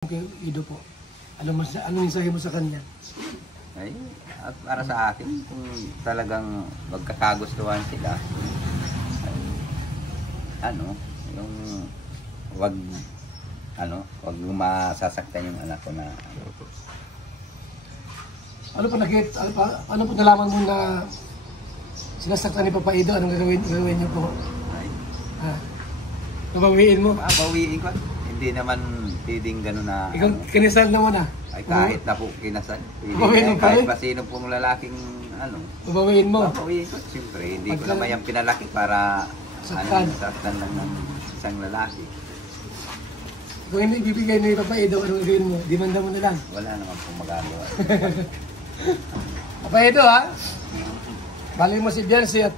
Kay Ido po. Ano mensahe mo sa kanya? Ay, at para sa akin, kung talagang magkakagustuhan sila, ay, yung wag masasaktan yung anak ko na. Ano po nalaman mo na sinasaktan ni Papa Ido? Anong gagawin niyo po? Ay, Babawiin mo? bawiin ko. Hindi naman pwedeng gano'n na. Ikaw, kinisal naman ay kahit na po kinasal. Babawiin mo pa rin? Kahit pa sino pong lalaking Babawiin mo? babawiin ko. Siyempre, hindi ko naman yung pinalaki para saktan lang ng isang lalaki. Kung hindi ibibigay ni Papa Ido, anong gagawin mo? Dimanda mo na lang. Wala naman pong magagawa. Papa Ido, bali mo si Biancy at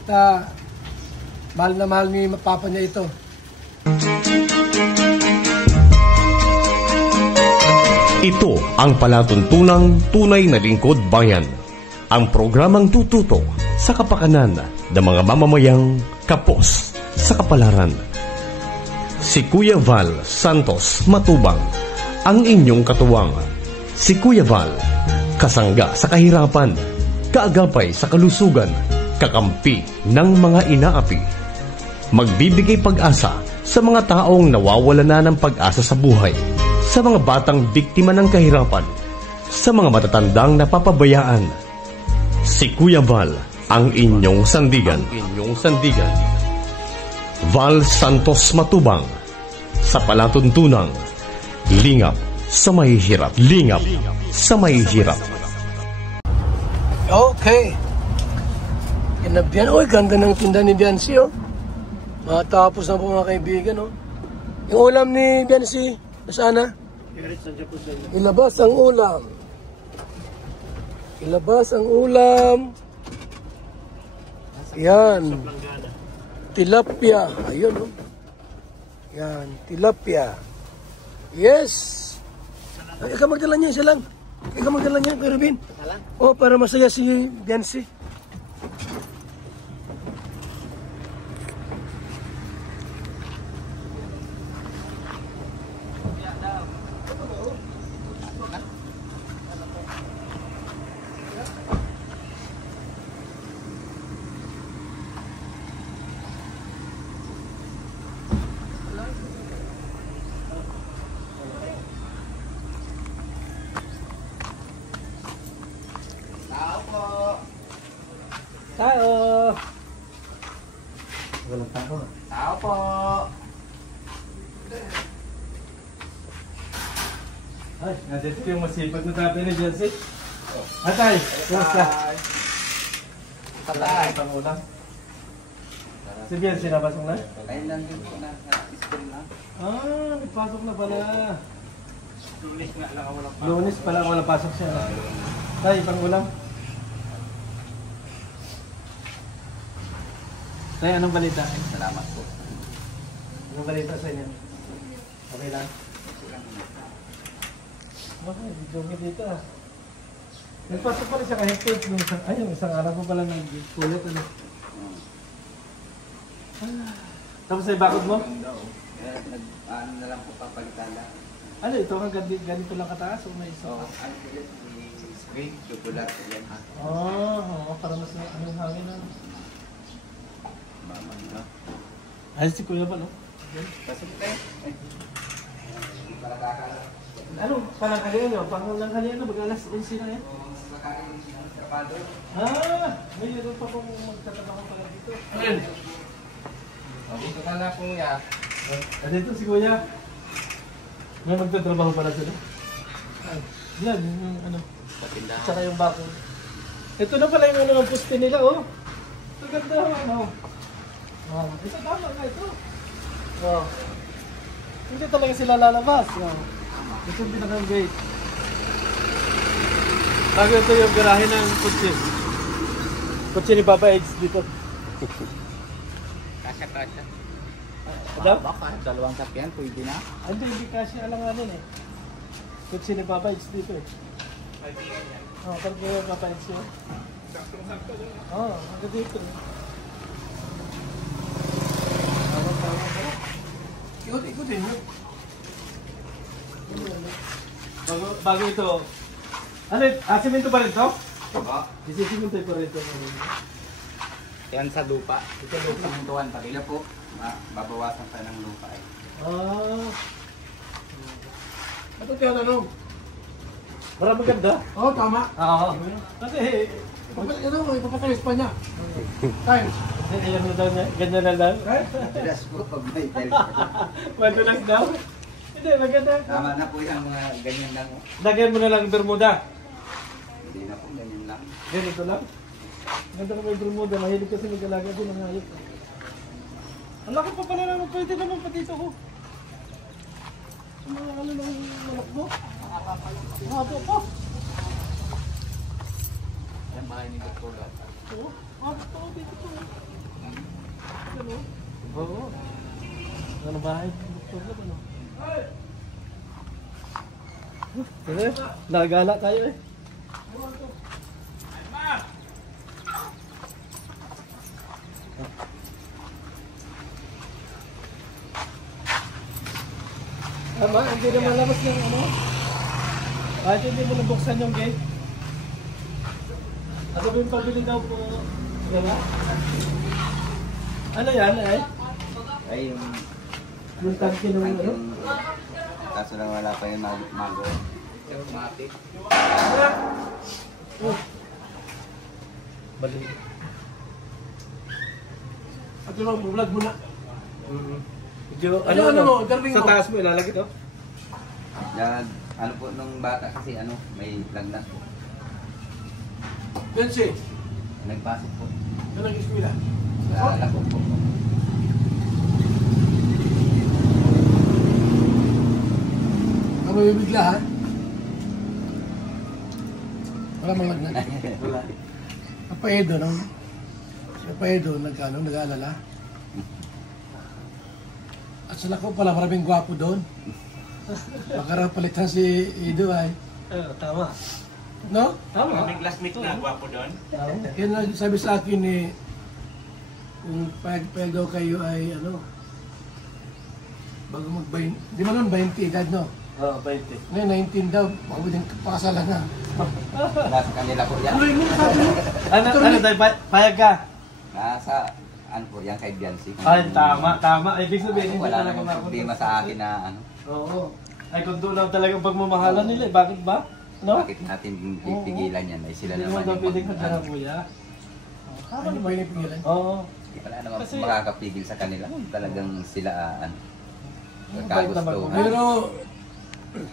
mahal na mahal ni Papa niya ito. Ito ang palatuntunang tunay na lingkod bayan. Ang programang tututok sa kapakanan ng mga mamamayang kapos sa kapalaran. Si Kuya Val Santos Matubang, ang inyong katuwang. Si Kuya Val, kasangga sa kahirapan, kaagapay sa kalusugan, kakampi ng mga inaapi. Magbibigay pag-asa sa mga taong nawawala na ng pag-asa sa buhay, sa mga batang biktima ng kahirapan, sa mga matatandang napapabayaan. Si Kuya Val, ang inyong sandigan. Val Santos Matubang, sa palatuntunang lingap sa mahihirap. Okay. Oy, ganda ng tinda ni Biancy, oh. Matapos na po mga kaibigan, oh. Yung ulam ni Biancy, nasaan na? Ilabas ang ulam. Yan. Tilapia. Ayun, oh. Yan, tilapia. Yes. Ay, ikaw magdala niya, isa lang. Ikaw magdala niya, Kuya Rubin. Oh, para masaya si Biancy. Tao. Walang tao. Tao po! Ay, nandito yung masipag na tabi ni Biancy. Atay, kumusta? Patay! Pangulang. Si Biancy nabasok na? Ay, nandun po na school na. Nagpasok na pala. Lunes Lunes pala wala pasok siya. Tay, pangulang. Tay, anong balita? Salamat po. Anong balita sa inyo? Okay lang? Okay, jogi dito ah. Nagpasok pa rin siya kahit isang araw ko pala nag-kulit. Tapos ay bakod mo? Ano na lang po papalitan lang. Ano ito? Ganito lang kataas o may isa? Ang pilit ni Spring, chocolate yan. Para mas anong hangin na. Mamang na. Ay, si Kuya ba, no? Pasok tayo. Para kakala. Ano? Parang kalian nyo? Pangulang kalian na? Mag-alas 11 na yan? Mas makakain ng trapado. Mayroon pa pong magtatrabaho pala dito. Ayun. Dito ka na kuya. Dito si Kuya. May magtatrabaho pala sila. Yan, yung ano. Tsaka yung bako. Ito na pala yung ano ng puste nila, oh. Ito ganda, ano. Ito tama na ito. Hindi talaga sila lalabas. Ito yung pinakang gate. Bago ito yung garahe ng kutsi. Kutsi ni Papa Eggs dito. Kasya. Baka, dalawang sakyan, pwede na. Hindi kasi alanganin eh. Kutsi ni Papa Eggs dito eh. Pag Papa Eggs yun. Sakto-sakto doon. Hanggang dito eh. Ikutin mo. Bago ito. Ano, simento pa rin to? Oo. Isisimento pa rin to. Yan sa lupa. Ito lupa ng tuwan. Pag ila po, babawasan pa ng lupa eh. Ah. Ito tinatanong. Marami maganda. Oo, tama. Oo. Kasi, Ipapatayos pa niya. Times. ayan na daw niya. Ganyan na lang. Madalas po pag may tiles. Madulas daw. Hindi, maganda. Tama na po yung mga ganyan lang. Lagyan mo na lang bermuda. Hindi na po ganyan lang. Ganito lang. Ganda ka may bermuda. Mahilig kasi mag-alaga din ng hayop. Ang laki pa pala naman. Pwede naman pati ito ko. Sa mga ano ng manok mo. Habo pa. Yan bahay ni Dr. Lot. Oo. Habo pa. Dito pa. Ano? Oo. Ano bahay? Ano? Sige, nagala tayo eh. Tama, hindi na malabas yung ano. Kahit hindi mo nabuksan yung gate. Ano ba yung pabili daw po? Diba? Ano yan eh? Ay yung... Yung tangke ng ano? Kaso lang wala pa yung mango. Yung matik. Oh. Bali. At yun, vlog mo na. Medyo, Ano mo, darling sa mo. taas mo ilalagay to? Yan, ano po nung bata kasi ano, may lagnat po. Bensi, Nagpasok po. yan ang eskwela. Lako po. Ako may bigla ha? Wala mang lagnat. Wala. Papaedo, no? Si Papaedo, nag-aalala. At sa lako pala, maraming gwapo doon. Baka raw palitan si Edo ay. Tama. No? Tama. May classmate na gwapo doon. Tama. Yan ang sabi sa akin ni kung payag daw kayo ay ano, bago mag-20, di ba nun 20 edad, no? Oo, 20. Ngayon 19 daw, baka pwedeng pakasalan na. Nasa kanila po yan. Tuloy mo na sabi mo. Ano tayo, payag ka? Nasa, ano po yan, kay Biancy. Ay, tama. Ay, ibig sabihin, hindi Wala talaga namang mapunta problema sa akin na ano. Oo. Ay, kung doon lang talagang pagmamahalan nila, eh, bakit ba? No? Bakit natin pipigilan yan? Ay sila Hindi mo naman daw pwedeng ano. magkana, kuya. Ano ba yung pingilan? Oo. Wala naman Kasi- makakapigil sa kanila. Talagang sila ano. Bait naman. Nagkagustuhan. Pero,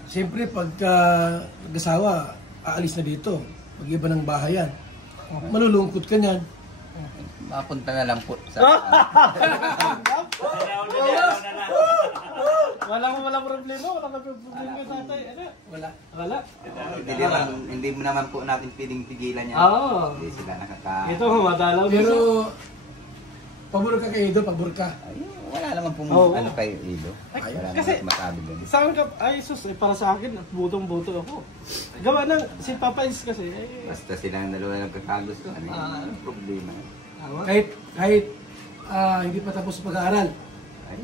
siyempre pagka nag-asawa, aalis na dito. Mag-iba ng bahayan. Malulungkot ka niyan. Mapunta na lang po sa... Walang problema, walang problema ka tatay. Ano? Wala. hindi mo naman po natin piling pigilan yan. Oo. Hindi sila Ito, madalaw Pero, pabor ka kay Edo, pabor ka. Ay, wala naman pong Oo. ano kay Ido. Ay, Wala kasi- naman masabi doon. Saan ka, ay sus, para sa akin, butong-buto ako. Gawa ng, si Papa Is kasi, Basta sila ang dalawa nagkakagustuhan. Anong problema? tama. Kahit hindi pa tapos sa pag-aaral. Ay,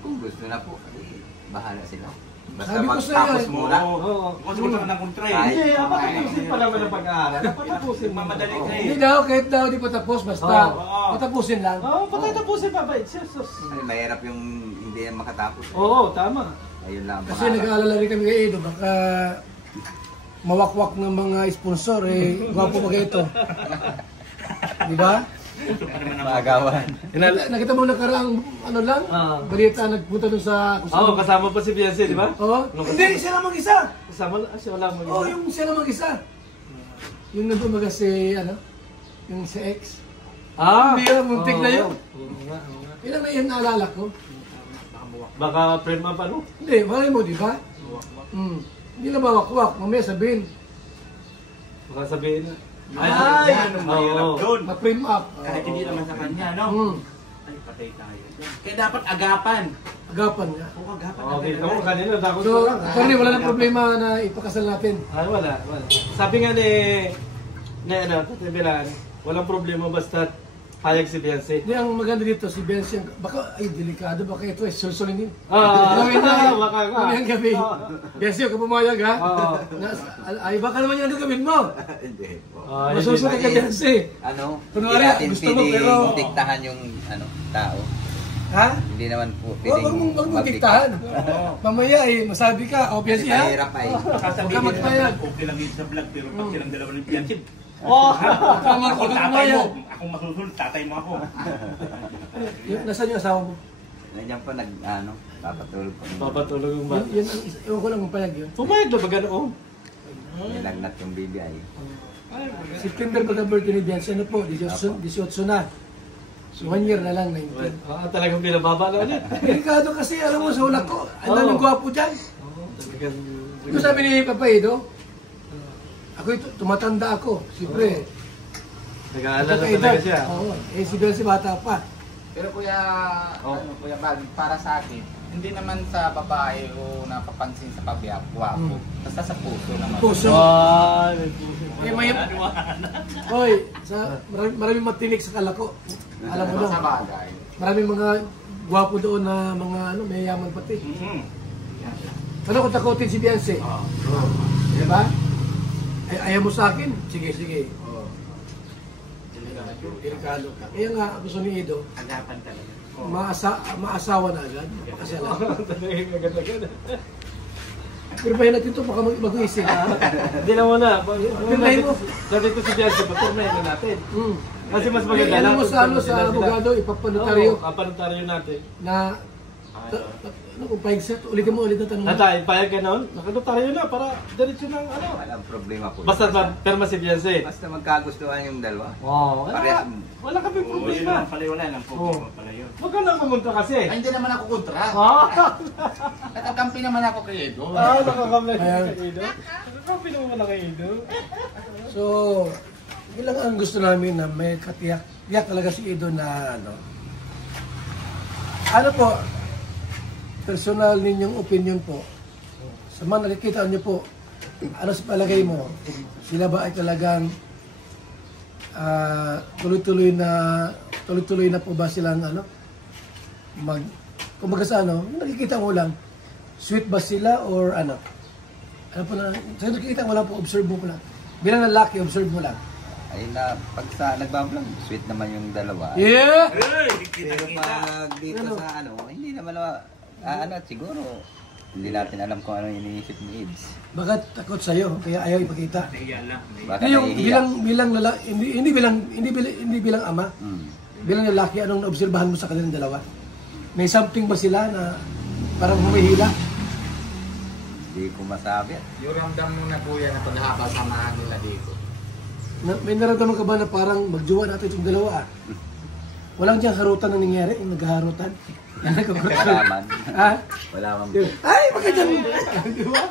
kung gusto na po, ay, bahala sila. Basta Sabi ko sa'yo, magtapos eh. muna. Oo. Kung gusto ka ng kontra eh. Ay, Hindi, dapat ay, tapusin pa naman ang pag-aaral. Dapat tapusin mo. Mamadali ka Hindi eh. daw, kahit daw di pa tapos, basta Oo. patapusin lang. Oo, patay tapusin Papa Is. Sus. Ay, mahirap yung hindi yan makatapos. Oo, tama. Ayun lang. Kasi nag-aalala rin kami kay Edo, baka mawakwak ng mga sponsor, eh, gwapo ba ito? Di ba? Maagawan. Nakita mo nakaraang ano lang, Ah. balita nagpunta doon sa... Oo, kasama pa si Biancy, di ba? Oo. Hindi, siya lang mag-isa. Kasama, siya wala mo. Oo, yung siya lang mag-isa. Yung nagpumaga si, ano, yung si X. Hindi yan, muntik na yun. Oo nga. Ilan na yun naalala ko? Baka frame up ano? Hindi, malay mo, di ba? Hindi na mawakwak, mamaya sabihin, Baka sabihin na. Ay, yan ang mahirap Oo. doon. ma-frame up. Kahit hindi naman sa kanya, no? Ay, patay tayo. Kaya dapat agapan. Agapan nga. Oo, agapan. Okay, ito mo kanina. Takot So, ko. sorry, wala nang problema na ipakasal natin. Ay, wala. Sabi nga ni ano, Tati Milan, walang problema basta Payag si Beyonce. Hindi, ang maganda dito, si Bensi, baka, ay, delikado, baka ito ay sulsulinin. Gawin na, baka nga. Mamayang gabi. Bensi, huwag ka pumayag, ha? Ay, baka naman yung gagawin mo. Hindi po. Masusunod ka, Bensi. Ano, Kunwari, hindi natin gusto mo, pwedeng pero- diktahan yung tao. Ha? Hindi naman po Huwag pwedeng mong diktahan. Mamaya, masabi ka, o Bensi, ha? Mahirap ay. Baka Huwag ka sabihin magpayag. na okay lang yun sa vlog, pero pag silang dalawa ng fiancé, Tama, ako huwag ka tatay mo, pumayag. akong masusunod, tatay mo ako. Nasaan yung asawa mo? Nandiyan po papatulog po. Papatulog yung bata. Yun, ewan ko lang ang payag yun. Pumayag na ba ganoon? Nilagnat yung baby ay. September ba ang birthday ni Bensi? Ano po? 18 na. So 1 year na lang, 19. Talagang pinababa na ulit. Delikado kasi, alam mo, sa ulak ko. Ang daming gwapo dyan. Talagang... Ito sabi ni Papa Edo, ako ito, tumatanda ako. Siyempre, Nag-aalala Papa talaga Edo. siya. Oo, si Bensi bata pa. Pero kuya, kuya Bag, para sa akin, hindi naman sa babae o napapansin sa pabiyak, guwapo. Basta sa puso naman. Puso. Wow, may puso. Eh, may... Hoy, maraming matinik sa kalako. Alam mo Sa lang, bagay. maraming mga gwapo doon na mga may yaman pati. Mhm. Ano kung takutin si Beyonce? Di ba? Ayaw mo sa akin? Sige, sige. Delikado ka. Kaya nga, gusto ni Edo, Agapan talaga. maasawa na agad. Mapakasalan. Talagang agad-agad. Pero bahin natin ito, baka mag-isip. Hindi na muna. Pirmahin mo. Sabi ko si Bianca, papirmahin na natin. Kasi mas maganda Alam mo kung sa ano, sila sa sila. abogado, ipapanotaryo Oo, kapanotaryo natin. na ano kung pahig set, ulitin mo ulit na tanong. Natay, payag ka noon, nakanotaryo na para diretso ng ano. Walang problema po. Basta perma si Bianca. Basta magkagustuhan yung dalawa. Wow, Parehas. wala kami Oo, yun problema. lang pala, wala lang problema pala yun. Huwag ka lang pumunta kasi. Ay, hindi naman ako kontra. Natatampi naman ako kay Edo. Nakakamay Ayan. kay Ido. Nakakamay naman kay Ido. So, yun lang ang gusto namin na may katiyak talaga si Edo na ano po, personal ninyong opinion po, sa mga nakikita niyo po, ano sa palagay mo, sila ba ay talagang tuloy-tuloy na po ba silang kumbaga sa nakikita mo lang, sweet ba sila or ano po na, sa nakikita mo lang po, observe mo lang. Bilang lalaki, observe mo lang. Ay na, pag sa nagbablog, sweet naman yung dalawa. Yeah! Pero pag dito sa hindi naman siguro, hindi natin alam kung ano yung iniisip ni Ids. Bakit takot sa'yo, kaya ayaw ipakita? Nahiya lang. Baka Hindi yung nahihiya. bilang lalaki, hindi bilang ama, bilang lalaki, anong naobserbahan mo sa kanilang dalawa? May something ba sila na parang humihila? Hindi ko masabi. Yung ramdam mo na kuya na paghaba samahan nila dito. May naramdaman ka ba na parang magjowa natin itong dalawa Walang diyang harutan na nangyari, yung naghaharutan. Wala man. Ha? Wala man. Ay, bakit dyan? Di ba?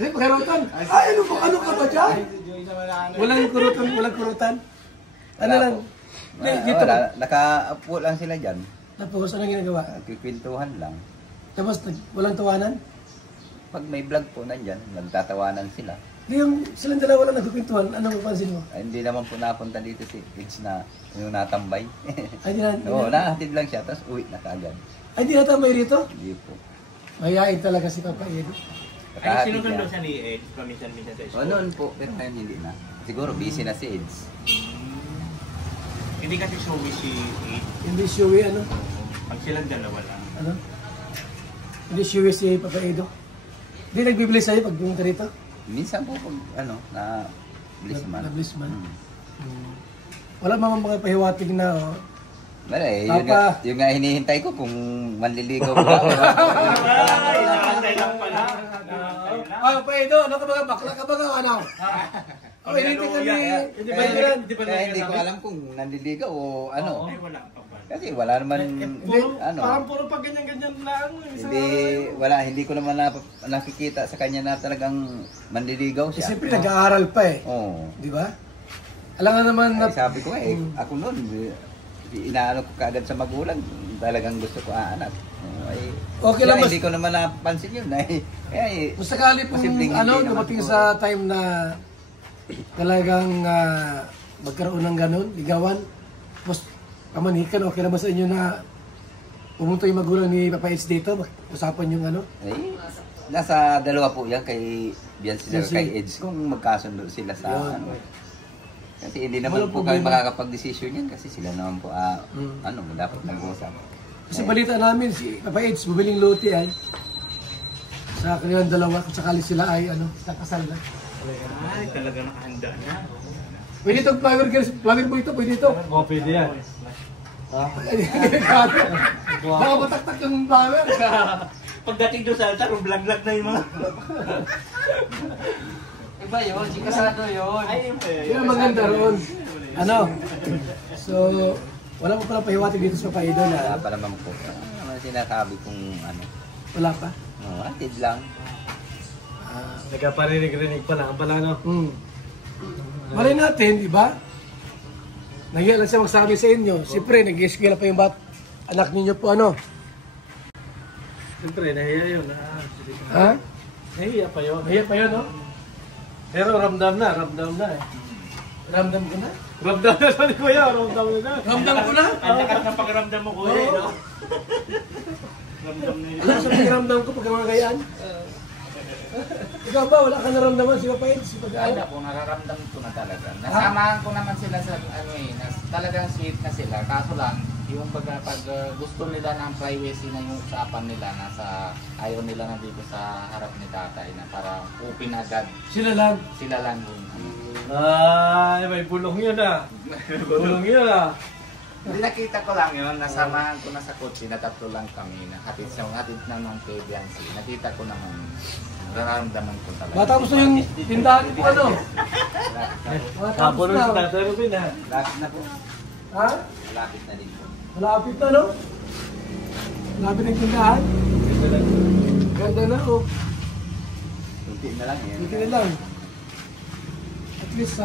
Ay, pagharutan. Ay, ano ka ba dyan? Walang kurutan. Ano lang? Dito. Nakaupo lang sila dyan. Tapos, anong ginagawa? Nagkikwentuhan lang. Tapos, walang tawanan? Pag may vlog po nandyan, nagtatawanan sila. Yung silang dalawa lang nagkukwentuhan, anong mapansin mo? Ay, hindi naman po napunta dito si Ids na yung natambay. Ay, di na, Oo, nahatid lang siya, tapos uwi na kagad. ay, di natamay rito? Hindi po. Mayayain talaga si Papa Edo. Ay, Nakahatid sinusundo niya. siya ni Ed, paminsan-minsan sa O school. noon po, pero ngayon hindi na. Siguro busy na si Ids. Hindi kasi showy si Ed. Hindi sure, Pag silang dalawa lang. Hindi sure si Papa Edo. Hindi nagbibili sa'yo pag pumunta rito? Minsan po pag na bliss man. Na-bliss man. Wala mamang mga pahiwatig na, Wala eh, Papa. yung nga hinihintay ko kung manliligaw ko ba. Ay, nakantay lang pala. Papa Edo, ano ka ba? Bakla ka ba? Ano? Oh, hindi kami. Hindi ba yan? Kaya hindi ko alam kung nanliligaw o ano. Ay, wala pa ba? Kasi wala naman, Parang puro pag ganyan-ganyan lang. hindi ko naman nakikita sa kanya na talagang manliligaw siya. Siyempre, nag-aaral pa eh. Oo. Di ba? Alam nga naman na... Ay, sabi ko ako noon, inaano ko kaagad sa magulang, talagang gusto ko anak. Ay, Okay lang, hindi ko naman napansin yun. Kung sakali pong posibleng hindi naman dumating po. sa time na talagang magkaroon ng ganun, ligawan, tapos pamanikan, okay naman sa inyo na pumunta yung magulang ni Papa Eds dito? Usapan yung ano? Eh, nasa dalawa po yan kay Bianci Bianci. kay Eds kung magkasundo sila sa Yun. ano. Kasi hindi naman Walang po kami problema. makakapag-desisyon yan kasi sila naman po ano dapat nag-uusap. Kasi balita namin, si Papa Eds, bumiling lote ay sa kanilang dalawa kung sakali sila ay ano, kakasal na. Ay, talaga nakahanda na. Pwede itong flower mo ito, pwede ito. Oh, pwede yan. Baka mataktak yung flower. Pagdating doon sa altar, vlog-vlog na yung mga... Iba yun, si kasado yun. Ay, Yan ang maganda roon. Ano? So, wala mo palang pahiwatig dito sa Papa Idol. Wala pa naman po. Ano naman sinasabi kung ano. Wala pa? Atid lang. Nagkaparinig-rinig pa lang pala, no? Malay natin, di ba? Nahiya lang siya magsabi sa inyo. Siyempre, nag-eskwela pa yung anak ninyo po, ano? Siyempre, nahiya yun. Ha? Nahiya pa yun. Nahiya pa yun, no? Pero ramdam na eh. Ramdam ko na? Ramdam na sa kuya, ramdam na. Ramdam ko na? Ang lakas ng pakiramdam mo, kuya, no? Ramdam na yun. Ano sa pakiramdam ko pag mga gayaan? Ikaw ba, wala ka naramdaman si Papa Eds? Si Kaya pag-aala? po, nararamdam ko na talaga. Nasamahan ko naman sila sa ano eh, talagang sweet na sila. Kaso lang, yung pag gusto nila ng privacy na yung usapan nila, ayaw nila na dito sa harap ni tatay na para open agad. Sila lang. Sila lang yung Ay, may bulong yun ah. Bulong yun ah. Hindi nakita ko lang yun, nasamahan ko na sa kotse, na tatlo lang kami, hatid naman kay Bianci. Nakita ko naman, nararamdaman ko talaga. Matapos na yung tindahan ko, ano? Matapos Kapulong na. si Tatay Rubin ah. Lapit na po. Ha? Malapit na din po. Malapit na, no? Malapit ng tindahan. Ganda na, oh. Kunti na lang yan. Hindi na lang. At least,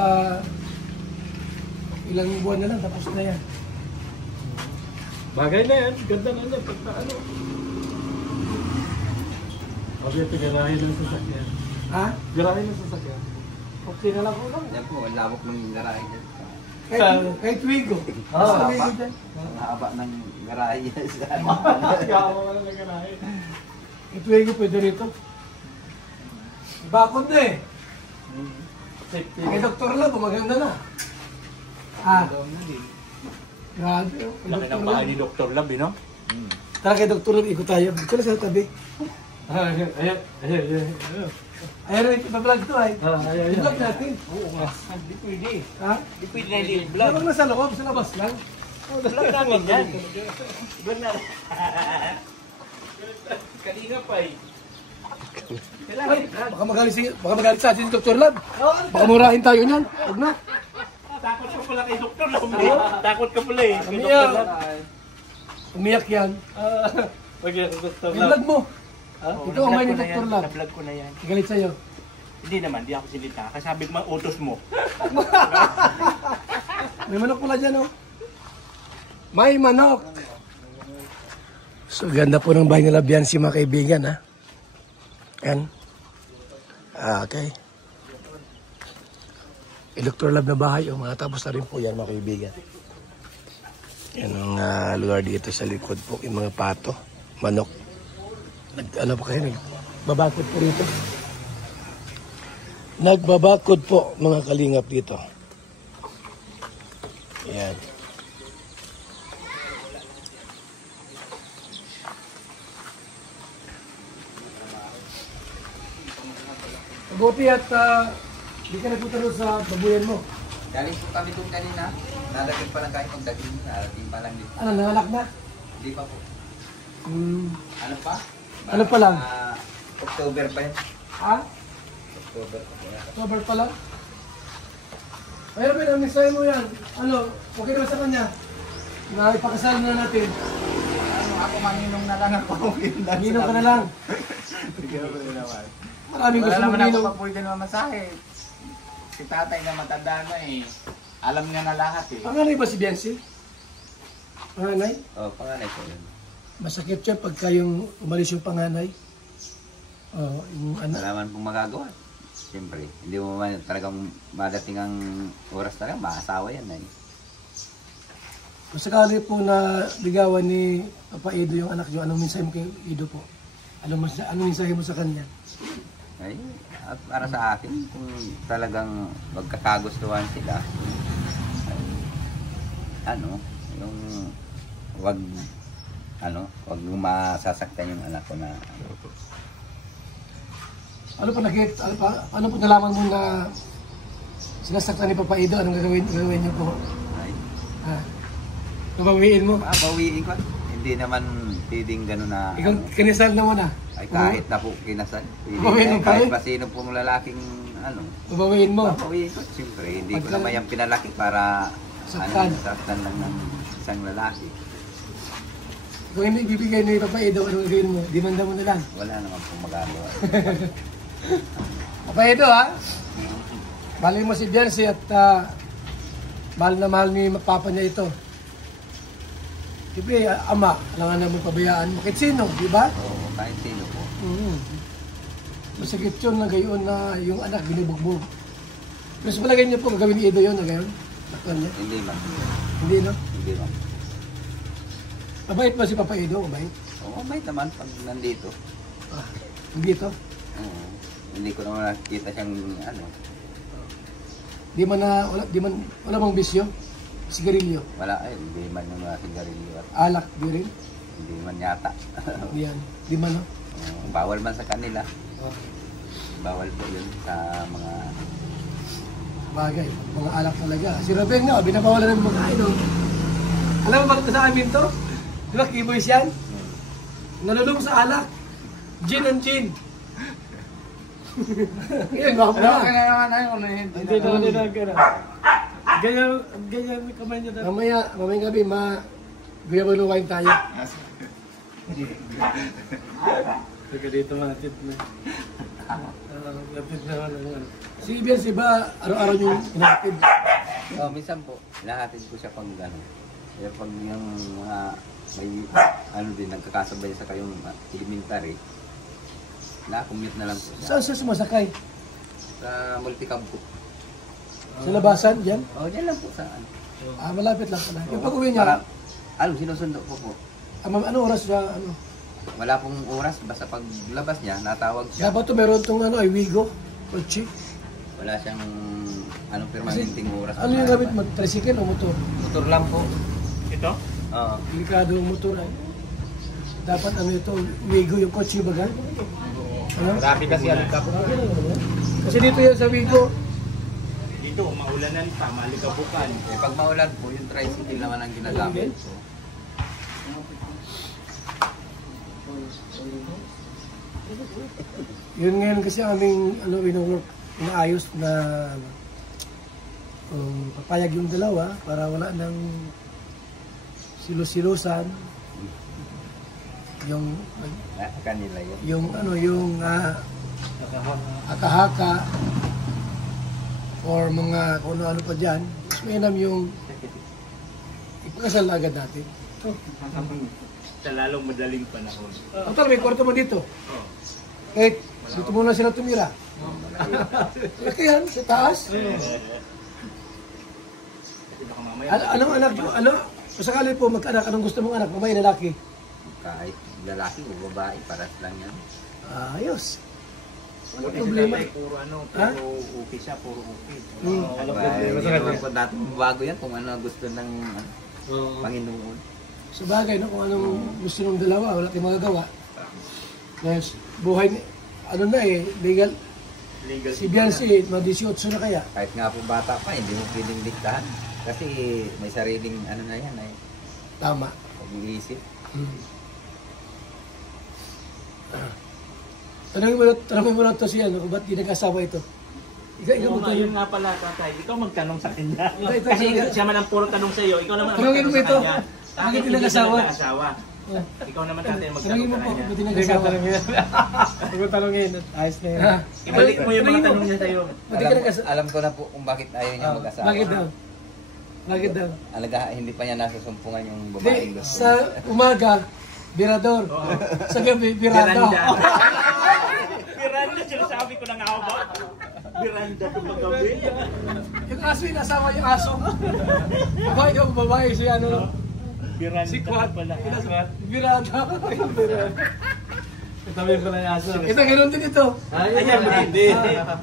ilang buwan na lang, tapos na yan. Bagay na yan. Ganda na yan. Pagka ano. Sabi ito, garahin ng sasakyan. Ha? Garahin ng sasakyan. Okay na lang ko lang. Yan po, ang labok ng garahe dyan. Kahit Twigo. Ah, Twigo dyan. Ang haba ng garahe yan sa ano. Gawa ka lang ng garahin. Kahit Twigo pwede rito. Bakod na eh. Safety. Kay Dr. Lab, maganda na. Ah. Grabe, oh. Kay Laki Dr. ng bahay Lab. ni Dr. Lab, no? Tara kay Dr. Lab, ikot tayo. Dito na sa tabi. Ayan. Ayan, ipa-vlog to ay. Ayan. I-vlog natin. Oo nga. Hindi pwede. Ha? Hindi pwede na hindi vlog. Vlog na sa loob, sa labas lang. Vlog namin yan. Vlog na. Kanina pa eh. Ay, baka magalit sa atin si Dr. Lab. Baka murahin tayo niyan. Huwag na. Takot ka pala kay Dr. Lab. Takot ka pala eh. Kay Umiyak. Dr. Lab. Umiyak yan. Pag yung Dr. I-vlog Lab. mo. Ikaw ang may ni Dr. Lab. Na-vlog ko na yan. Galit sa'yo. Hindi naman, di ako silita. Kasi sabi ko utos mo. May manok pala dyan, oh. May manok. So, ganda po ng bahay nila Bianci, mga kaibigan, ha? Yan. Okay. Dr. Lab na bahay, oh. Mga tapos na rin po yan, mga kaibigan. Yan ang lugar dito sa likod po. Yung mga pato, manok. Ano pa kayo? Nagbabakod po rito. Nagbabakod po, mga kalingap dito. Yan. Mabuti at di ka nagpunta doon sa babuyan mo. Galing po kami doon kanina. Nalagyan pa lang kahit pagdating. Narating pa lang dito. Ano, nangalak na? Hindi pa po. Ano pa? Ano pa lang? October pa yan. Ha? October pa po yan. October pa lang? Pero Ben, ang mensahe mo yan. Ano, okay naman sa kanya? Na ipakasal na natin. Ako maninong na lang ako. Ginong ka na lang. Maraming Wala gusto mong naman ako ginong. pa pwede na mamasahe. Si tatay na matanda na eh. Alam niya na lahat eh. Panganay ba si Bianci? Panganay? Panganay po yun. Masakit siya pagka yung umalis yung panganay. Oh, yung anak. Wala man pong magagawa. Siyempre, hindi mo man talagang madating ang oras talaga, maasawa yan. Eh. Kung sakali po na ligawan ni Papa Edo yung anak niyo, anong mensahe mo kay Edo po? Anong mensahe mo sa kanya? Ay, at para sa akin, kung talagang magkakagustuhan sila, ay, yung wag masasaktan yung anak ko na. Ano po nalaman mo na sinasaktan ni Papa Edo? Anong gagawin niyo po? Ay, Babawiin mo? bawiin ko. Hindi naman pwedeng gano'n na. Ikaw, kinisal naman Ay kahit na po kinasal. Babawiin mo pa rin? Kahit pa sino pong lalaking Babawiin mo? babawiin ko. Siyempre, hindi ko naman yung pinalaki para Saktan. saktan lang ng isang lalaki. Kung hindi ibibigay ni Papa Edo, anong gagawin mo? Dimanda mo na lang. Wala naman pong magagawa. Papa Edo ha? Bali mo si Biancy at mahal na mahal ni Papa niya ito. Siyempre, ama, kailangan naman pabayaan mo. Kahit sino, di ba? Oo, kahit sino po. Masakit yun na gayon na yung anak binubugbog. Pero sa palagay niyo po, gagawin ni Edo yun na gayon? Takpan niya? Hindi man. Hindi, no? Hindi man. Mabait ba si Papa Edo? Mabait? Oo, may naman pag nandito. Hindi ito? Oo. Hindi ko naman nakikita siyang Wala bang bisyo? Sigarilyo? wala ay, hindi man yung mga sigarilyo at Alak, di rin? hindi man yata. Yan. Di man, no? Bawal man sa kanila. Bawal po yun sa mga Bagay, mga alak talaga. Si Robin nga, binabawalan ng mga idol. Alam mo bakit sa amin to? Di ba, keyboys yan? Nalulong sa alak. Gin and gin. Ngayon, baka Pero pa okay na. na naman tayo kung Hindi na gano'n. Ganyan kamay niya dapat. Mamayang gabi, guyabalukain tayo. Taga dito matid na. Lapit na ano. Si Biancy ba, araw-araw yung inakid? minsan po, lahatid ko siya pag Kaya pag yung mga may din, nagkakasabay sa kayong elementary, na-commute na lang po siya. Saan siya sumasakay? Sa multicab po. Sa labasan, dyan? Diyan lang po sa Malapit lang pala. Yung pag-uwi niya, sinusundo po po. ano oras siya, Wala pong oras, basta paglabas niya, natawag siya. Dapat to meron itong Wigo, kotse. Wala siyang permanenteng oras. Ano yung gamit mo? Tricycle o motor? Motor lang po. Ito? Oo. Delikado ang motor ay. Dapat ito, Wigo yung kotse baga. Marami kasi alam ka po. Kasi dito yan sa Wigo. Dito, maulanan pa, malikabukan. Pag maulan po, yung tricycle naman ang ginagamit po. Yun ngayon kasi aming inaayos na papayag yung dalawa para wala nang silos-silosan. Yung Kanila yun. yung haka-haka or mga kung ano pa dyan. Mas mainam yung ipakasal na agad natin. Sa lalong madaling panahon. Total, may kwarto mo dito. Oh. Kahit dito muna sila tumira. Laki yan, sa taas. Kasi baka mamaya. Anong anak mo? Kung sakali po magkaanak, anong gusto mong anak? Babae, lalaki? Kahit lalaki o babae, paras lang yan. Ayos. Walang Kasi problema. sila puro puro okay siya, puro okay. Walang problema sa Hindi kanya. naman po natin bago yan kung ano gusto ng Panginoon. Sa bagay, no? Kung anong gusto ng dalawa, wala tayong magagawa. Dahil buhay, legal. Legal. Si Biancy, mga 18 na kaya. Kahit nga po bata pa, hindi mo pwedeng diktahan. Kasi may sariling na yan ay Tama. pag-iisip. Tanongin mo na ito siya, kung ba't di nag-asawa ito? Ikaw Oo mo nga, tayo. yun nga pala, tatay. Ikaw magtanong sa kanya. Ito, Kasi siya man ang puro tanong sa iyo. Ikaw naman ang Tanungin magtanong mo sa ito. kanya. Bakit Bakit di hindi siya nag-asawa? nag-asawa? Ikaw naman tatay ang Tanongin magtanong mo sa po, kanya. ba't di Hindi ka nag-asawa? tanongin. Huwag mo tanongin. Ayos na yun. Ha? Ibalik mo yung mga tanong niya sa iyo. Ba't di ka nag-asawa? Alam ko na po kung bakit ayaw niya mag-asawa. Bakit daw? Bakit daw? Hindi pa niya nasusumpungan yung Hindi, babaeng gusto. sa umaga, birador. Sa gabi, birada. Miranda. Miranda, sinasabi ko na nga ako ba? Miranda ito magabi. Yung aso yung asawa yung aso. Babae ka, babae siya, Biranda Si Kwat. pala. Birada. Itabi pala yung aso. Ito, ganoon din ito. Ayan, matindi.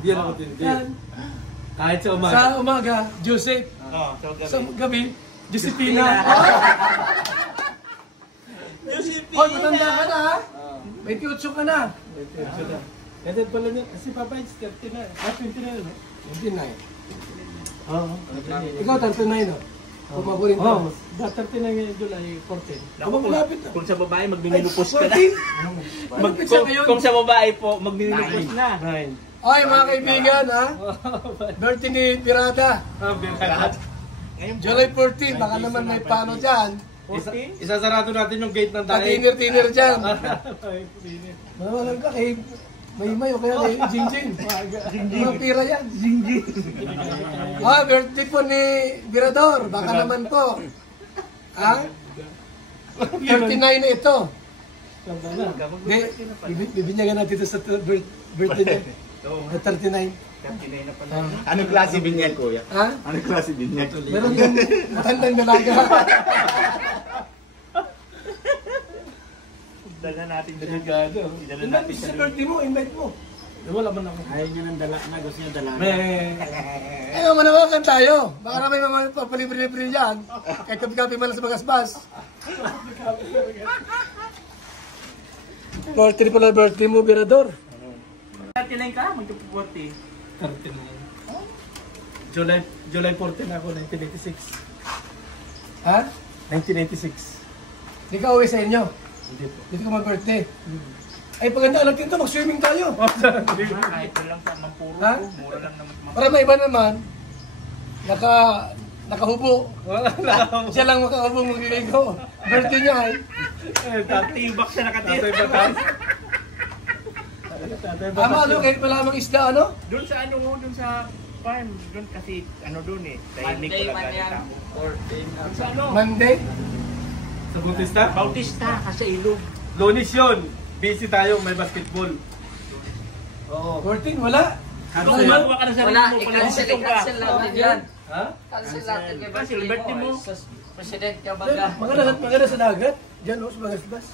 Yan ang matindi. Kahit sa umaga. Sa umaga, Joseph. Oh, Sa gabi, Josephina. Hoy, matanda ka na ha? 28 ka na. Kasi pala niya, si Papa is 30 na. 20 na yun. 29. Oo. Ikaw, 39 no? Pumagurin ka. Oo. 30 na ngayon, July 14. Naku, malapit na. kung sa babae, magninilupos ka na. 14? Malapit siya ngayon. Kung sa babae po, magninilupos na. 9. Ay, mga kaibigan ha? Birthday ni Pirata. July 14, baka naman may pano dyan. Isasarado natin yung gate ng dahil. Patinir-tinir dyan. Mawalan ka kay May o kaya kay Jingjing. Mga pira yan. Jingjing. Birthday po ni Virador. Baka naman po. Ha? 39 na ito. Bibinyagan natin ito sa birthday niya. 39. Anong klase binyan, kuya? Ha? Anong klase binyan? Meron yung matandang dalaga. Dala natin sa Delikado. Idala Invite natin mo sa birthday mo, invite mo. Wala man ako. Ayaw niya ng dala na, gusto niya dala. Eh, manawagan tayo. Baka na may mga papalibre-libre dyan. Kahit kapi-kapi man lang sa Bagasbas. Birthday pala birthday mo, Virador. 39 ka, magkapuputi. 39. July 14 ako, 1986. Ha? 1986. Hindi ka uwi sa inyo. Hindi po. Dito ka mag-birthday. Ay, paganda natin ito, mag-swimming tayo. Kahit lang sa mampuro Ha? ko, mura lang naman. Para may iba naman, nakahubo. Siya lang makahubo magliligo. Birthday niya ay. Tibak siya nakatira. Tama, ano, kahit malamang isda, ano? Doon sa ano, doon sa farm, doon kasi ano doon eh. Tahimik ko lang galing tao. Doon sa ano? Monday. Sa Bautista? Bautista, kasi ilog. Lunes yun. Busy tayo, may basketball. Oo. 14, wala. Kung magawa ka na sa Wala, rin mo, i-cancel natin yan. Ha? Cancel natin kay Cancel, birthday mo. President ka baga. Maganda sa dagat. Diyan, sa Bagasbas.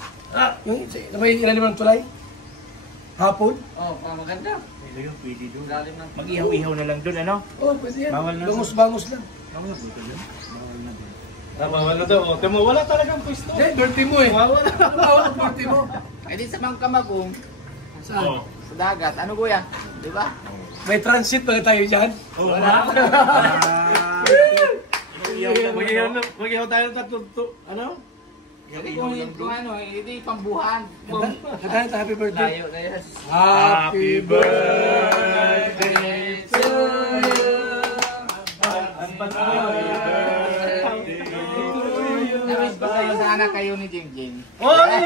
Yung may ilalim ng tulay. Hapon. Oh, maganda. Pwede yun, pwede doon. Lalim ng Mag-ihaw-ihaw na lang doon, ano? Oh, pwede yan. Bawal na. Bangus-bangus lang. Bawal na dito doon. Bawal na doon. Wala daw. O, temo, wala talagang pwesto. Hindi, birthday mo eh. Wala. Bawal ang birthday mo. Ay di sa Mangkamagong, Saan? sa dagat. Ano kuya? Di ba? May transit ba tayo dyan? Oo, wala. Mag-ihaw tayo ng ano? Kung ano, hindi pambuhan. Katahan happy birthday. layo na yan. Happy birthday to you. Namiss ko kayo sana kayo ni Jingjing. Oy!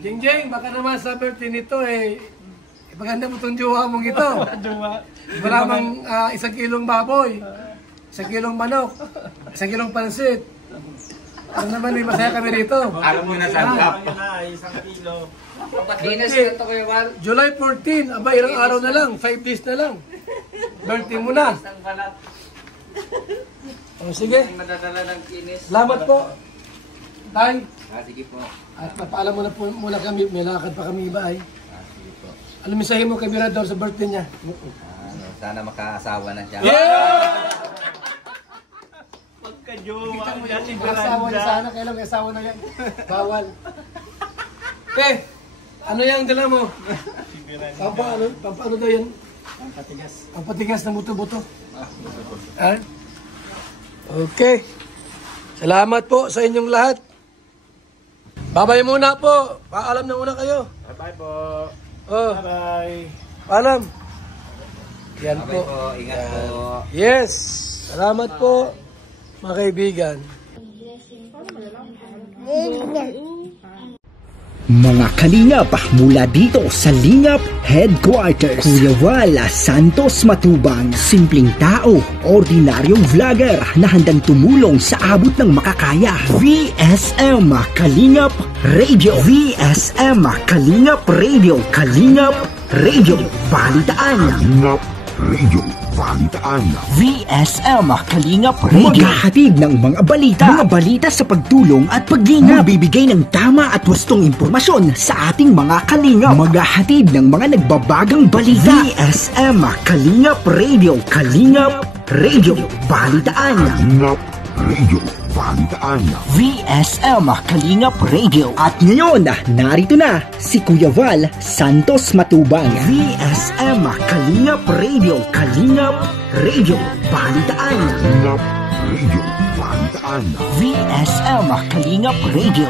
Jingjing, baka naman sa birthday nito eh. Maganda mo itong jowa mong ito. Maramang 1 kilong baboy, 1 kilong manok, 1 kilong pansit. Ano naman eh, masaya kami rito. Alam mo na sa Patinas na ito kayo, Wal. July 14, aba ilang araw na lang, 5 days na lang. Birthday mo na. Ang balat. O sige, Ang madadala ng kinis. salamat po. Tay, sige po. at papaalam mo na po muna kami, may lakad pa kami iba ay. Sige po. Ano mensahe mo kay Mirador sa birthday niya? Sana makaasawa na siya. Pagka-jowa mo dati Asawa niya sana, kailan may asawa na yan. Bawal. Ano yung dala mo? Pampaano daw yan? Ang patigas na buto-buto. Ha? Okay. Salamat po sa inyong lahat. Babay muna po. Paalam na muna kayo. Bye-bye po. Oh, Bye-bye. paalam. Yan Okay po. po, ingat po. Yes. Salamat po, mga kaibigan. Mga kalingap mula dito sa Lingap Headquarters, Kuya Wal Santos Matubang, simpleng tao, ordinaryong vlogger na handang tumulong sa abot ng makakaya. VSM Kalingap Radio, VSM Kalingap Radio, Kalingap Radio, balitaan. Radio Balitaan. VSM Kalingap Radio. Maghahatid ng mga balita sa pagtulong at paglingap. Magbibigay ng tama at wastong impormasyon sa ating mga kalingap. Maghahatid ng mga nagbabagang balita. VSM Kalingap Radio. Kalingap Radio Balitaan. Kalingap Radio Balitaan. VSM Kalingap Radio. At ngayon, narito na si Kuya Val Santos Matubang. VSM Kalingap Radio. Kalingap Radio Balitaan. Kalingap Radio Balitaan. VSM Kalingap Radio.